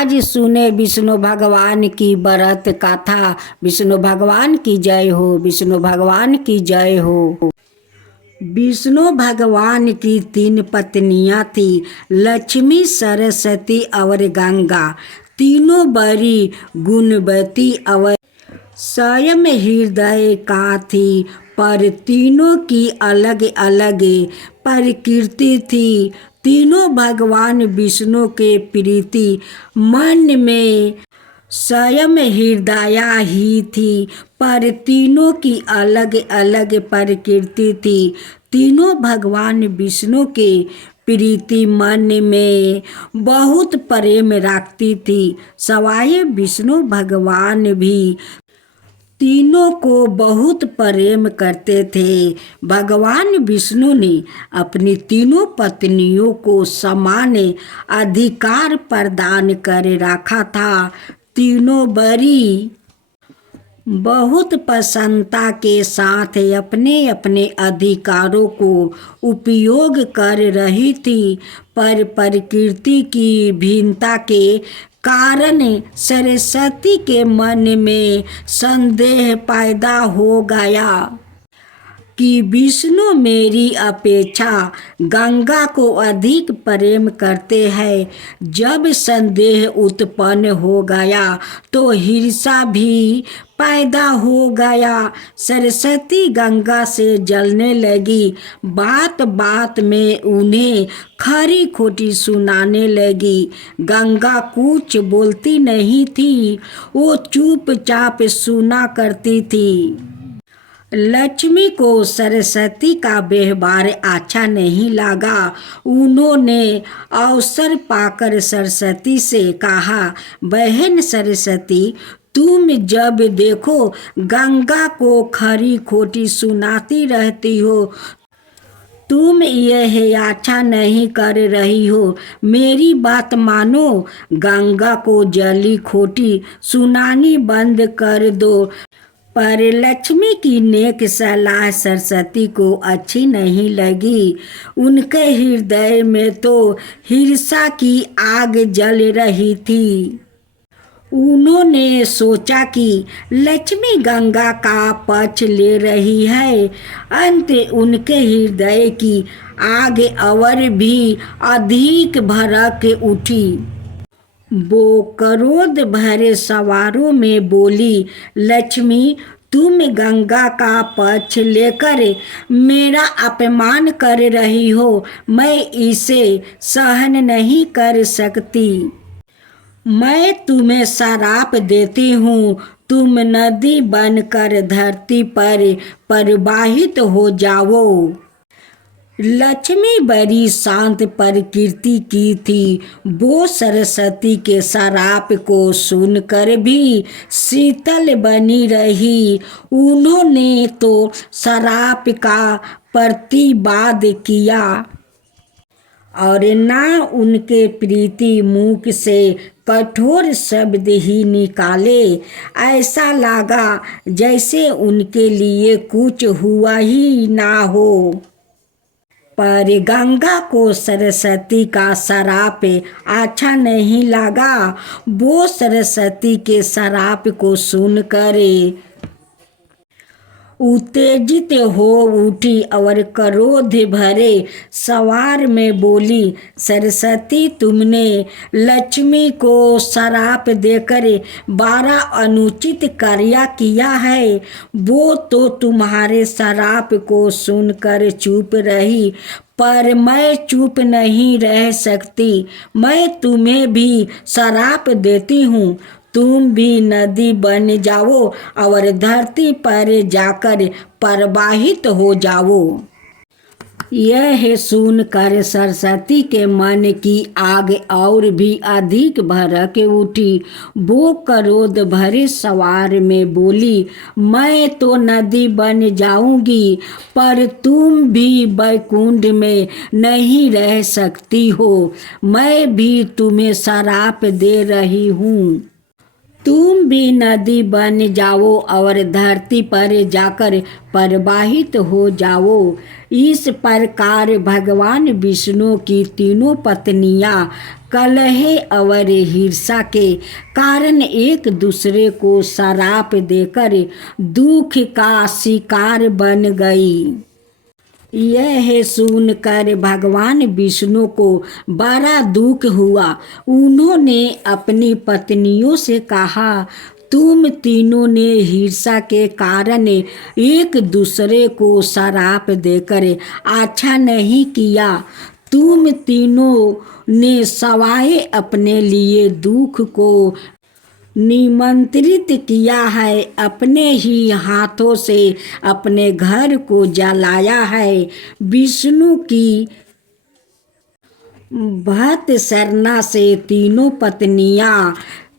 आज सुने विष्णु भगवान की व्रत कथा। विष्णु भगवान की जय हो, विष्णु भगवान की जय हो। विष्णु भगवान की 3 पत्नियां थी, लक्ष्मी, सरस्वती और गंगा। तीनों बड़ी गुणवती और स्वयं हृदय का थी, पर तीनों की अलग अलग प्रकृति थी। तीनों भगवान विष्णु के प्रीति मन में स्वयं हृदय ही थी, पर तीनों की अलग अलग प्रकृति थी। तीनों भगवान विष्णु के प्रीति मन में बहुत प्रेम रखती थी। सवाए विष्णु भगवान भी तीनों को बहुत प्रेम करते थे। भगवान विष्णु ने अपनी तीनों पत्नियों को समान अधिकार प्रदान कर रखा था। तीनों बड़ी बहुत प्रसन्नता के साथ अपने अपने अधिकारों को उपयोग कर रही थी, पर प्रकृति की भिन्नता के कारण सरस्वती के मन में संदेह पैदा हो गया कि विष्णु मेरी अपेक्षा गंगा को अधिक प्रेम करते हैं। जब संदेह उत्पन्न हो गया तो ईर्ष्या भी पैदा हो गया। सरस्वती गंगा से जलने लगी, बात बात में उन्हें खरी खोटी सुनाने लगी। गंगा कुछ बोलती नहीं थी, वो चुपचाप सुना करती थी। लक्ष्मी को सरस्वती का व्यवहार अच्छा नहीं लगा। उन्होंने अवसर पाकर सरस्वती से कहा, बहन सरस्वती, तुम जब देखो गंगा को खरी खोटी सुनाती रहती हो। तुम यह अच्छा नहीं कर रही हो। मेरी बात मानो, गंगा को जली खोटी सुनानी बंद कर दो। पर लक्ष्मी की नेक सलाह सरस्वती को अच्छी नहीं लगी। उनके हृदय में तो ईर्ष्या की आग जल रही थी। उन्होंने सोचा कि लक्ष्मी गंगा का पक्ष ले रही है। अंत उनके हृदय की आग और भी अधिक भड़क उठी। वो क्रोध भरे सवारों में बोली, लक्ष्मी, तुम गंगा का पक्ष लेकर मेरा अपमान कर रही हो। मैं इसे सहन नहीं कर सकती। मैं तुम्हें श्राप देती हूँ, तुम नदी बनकर धरती पर प्रवाहित हो जाओ। लक्ष्मी बड़ी शांत प्रकृति की थी। वो सरस्वती के श्राप को सुनकर भी शीतल बनी रही। उन्होंने तो श्राप का प्रतिवाद किया और ना उनके प्रीति मुख से कठोर शब्द ही निकाले। ऐसा लगा जैसे उनके लिए कुछ हुआ ही ना हो। पर गंगा को सरस्वती का श्राप अच्छा नहीं लगा। वो सरस्वती के श्राप को सुनकर उत्तेजित हो उठी और क्रोध भरे सवार में बोली, सरस्वती, तुमने लक्ष्मी को श्राप देकर बड़ा अनुचित कार्य किया है। वो तो तुम्हारे श्राप को सुनकर चुप रही, पर मैं चुप नहीं रह सकती। मैं तुम्हें भी श्राप देती हूँ। तुम भी नदी बन जाओ और धरती पर जाकर प्रवाहित हो जाओ। यह सुनकर सरस्वती के मन की आग और भी अधिक भड़क उठी। वो क्रोध भरे सवार में बोली, मैं तो नदी बन जाऊंगी, पर तुम भी वैकुंठ में नहीं रह सकती हो। मैं भी तुम्हें श्राप दे रही हूँ। तुम भी नदी बन जाओ और धरती पर जाकर प्रवाहित हो जाओ। इस प्रकार भगवान विष्णु की तीनों पत्नियां कलह और ईर्ष्या के कारण एक दूसरे को श्राप देकर दुख का शिकार बन गई। यह सुनकर भगवान विष्णु को बड़ा दुख हुआ। उन्होंने अपनी पत्नियों से कहा, तुम तीनों ने ईर्ष्या के कारण एक दूसरे को श्राप देकर अच्छा नहीं किया। तुम तीनों ने सवाए अपने लिए दुख को निमंत्रित किया है, अपने ही हाथों से अपने घर को जलाया है। विष्णु की भक्त शरणा से तीनों पत्नियां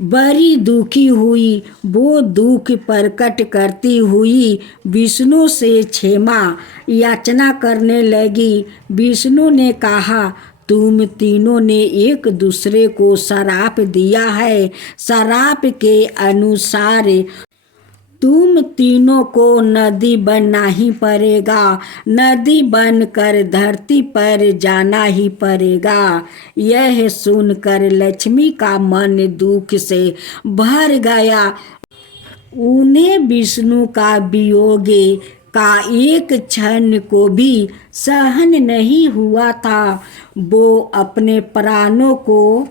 बड़ी दुखी हुई। वो दुख प्रकट करती हुई विष्णु से क्षमा याचना करने लगी। विष्णु ने कहा, तुम तीनों ने एक दूसरे को श्राप दिया है। श्राप के अनुसार तुम तीनों को नदी बनना ही पड़ेगा। नदी बनकर धरती पर जाना ही पड़ेगा। यह सुनकर लक्ष्मी का मन दुख से भर गया। उन्हें विष्णु का वियोग का एक क्षण को भी सहन नहीं हुआ था। वो अपने प्राणों को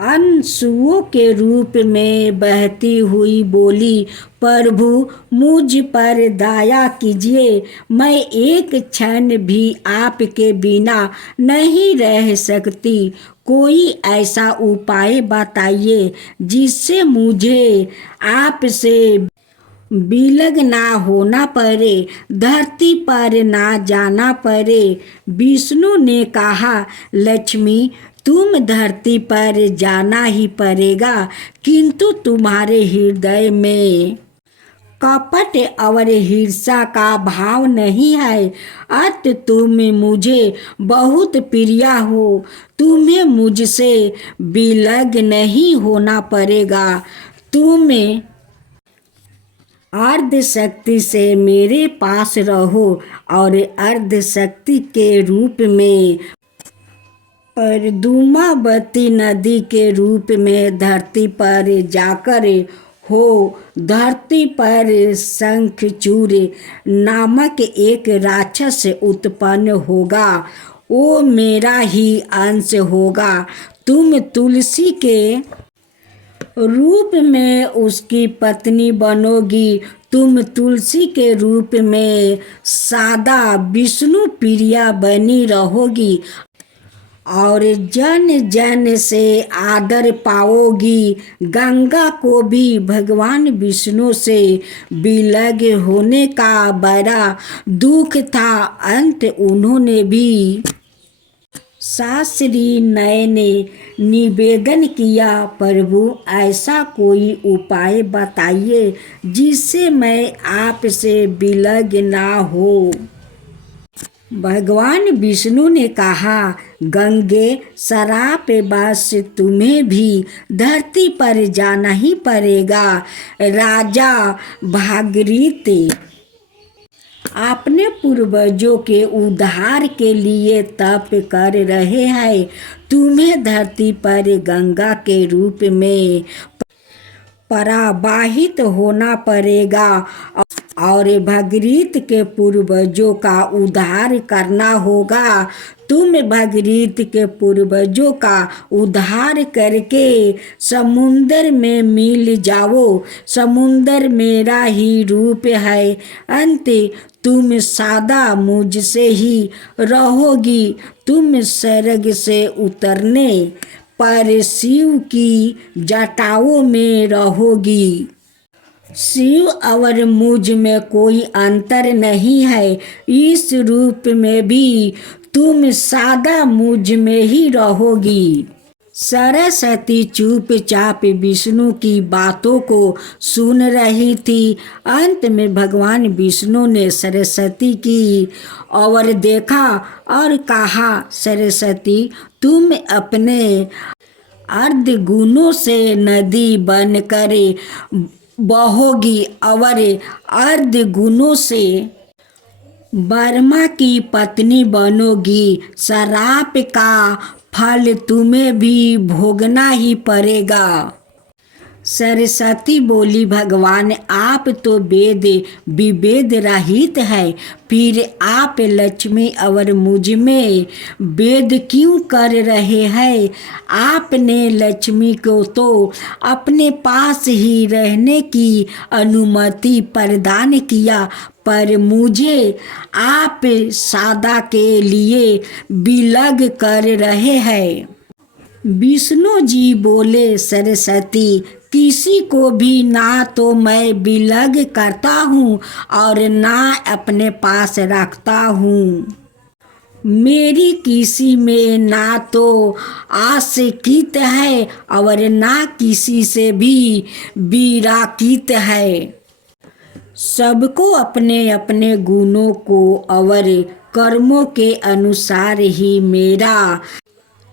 अंशुओं के रूप में बहती हुई बोली, प्रभु मुझ पर दया कीजिए। मैं एक क्षण भी आपके बिना नहीं रह सकती। कोई ऐसा उपाय बताइए जिससे मुझे आपसे विलग ना होना पड़े, धरती पर ना जाना पड़े। विष्णु ने कहा, लक्ष्मी तुम धरती पर जाना ही पड़ेगा, किंतु तुम्हारे हृदय में कपट और ईर्ष्या का भाव नहीं है। अत तुम मुझे बहुत प्रिय हो। तुम्हें मुझसे विलग नहीं होना पड़ेगा। तुम अर्ध शक्ति से मेरे पास रहो और अर्ध शक्ति के रूप में परदुमावती नदी के रूप में धरती पर जाकर हो। धरती पर शंखचूड़ नामक एक राक्षस उत्पन्न होगा। वो मेरा ही अंश होगा। तुम तुलसी के रूप में उसकी पत्नी बनोगी। तुम तुलसी के रूप में सदा विष्णु प्रिया बनी रहोगी और जन जन से आदर पाओगी। गंगा को भी भगवान विष्णु से विलग होने का बड़ा दुख था। अंत उन्होंने भी शास्त्री नय ने निवेदन किया, प्रभु ऐसा कोई उपाय बताइए जिससे मैं आपसे विलग ना हो। भगवान विष्णु ने कहा, गंगे श्रापवश तुम्हें भी धरती पर जाना ही पड़ेगा। राजा भागीरथ अपने पूर्वजों के उद्धार के लिए तप कर रहे हैं। तुम्हें धरती पर गंगा के रूप में परावाहित होना पड़ेगा और भागीरथ के पूर्वजों का उद्धार करना होगा। तुम भागीरथ के पूर्वजों का उद्धार करके समुद्र में मिल जाओ। समुद्र मेरा ही रूप है। अंत तुम सदा मुझसे ही रहोगी। तुम स्वर्ग से उतरने पर शिव की जटाओं में रहोगी। शिव और मुझ में कोई अंतर नहीं है। इस रूप में भी तुम सदा मुझ में ही रहोगी। सरस्वती चुपचाप विष्णु की बातों को सुन रही थी। अंत में भगवान विष्णु ने सरस्वती की ओर देखा और कहा, सरस्वती तुम अपने अर्ध गुणों से नदी बनकर बहोगी और अर्ध गुणों से बर्मा की पत्नी बनोगी, शराप का फल तुम्हें भी भोगना ही पड़ेगा। सरस्वती बोली, भगवान आप तो वेद विभेद रहित है, फिर आप लक्ष्मी और मुझ में वेद क्यों कर रहे हैं? आपने लक्ष्मी को तो अपने पास ही रहने की अनुमति प्रदान किया, पर मुझे आप सदा के लिए विलग कर रहे हैं। विष्णु जी बोले, सरस्वती किसी को भी ना तो मैं विलग करता हूँ और ना अपने पास रखता हूँ। मेरी किसी में ना तो आसक्ति है और ना किसी से भी विराकित है। सबको अपने अपने गुणों को और कर्मों के अनुसार ही मेरा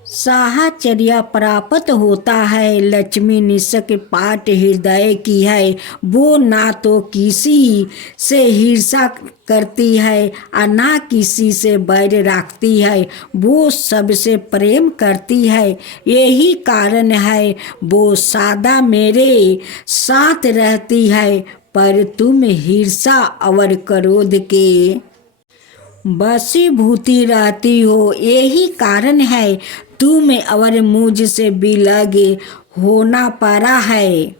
साहचर्य प्राप्त होता है। लक्ष्मी निष्क पाट हृदय की है, वो ना तो किसी से ईर्ष्या करती है और ना किसी से बैर रखती है, वो सबसे प्रेम करती है। यही कारण है वो सदा मेरे साथ रहती है, पर तुम ईर्ष्या और क्रोध के वशीभूति रहती हो। यही कारण है तुम और मुझसे विलग होना पड़ा है।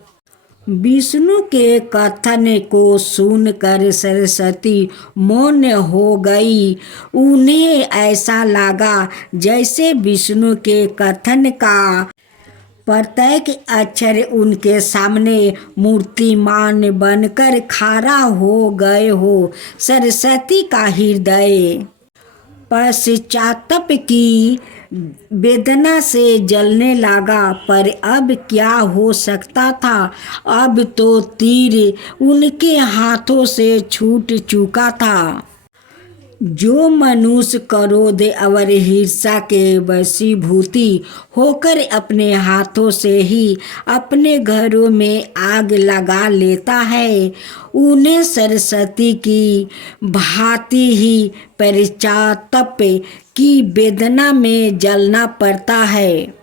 विष्णु के कथन को सुनकर सरस्वती मौन हो गई। उन्हें ऐसा लगा जैसे विष्णु के कथन का प्रत्येक अक्षर उनके सामने मूर्तिमान बनकर खड़ा हो गए हो। सरस्वती का हृदय पश्चाताप की वेदना से जलने लगा, पर अब क्या हो सकता था? अब तो तीर उनके हाथों से छूट चुका था। जो मनुष्य क्रोध और ईर्ष्या के वशीभूति होकर अपने हाथों से ही अपने घरों में आग लगा लेता है, उन्हें सरस्वती की भांति ही पश्चाताप की वेदना में जलना पड़ता है।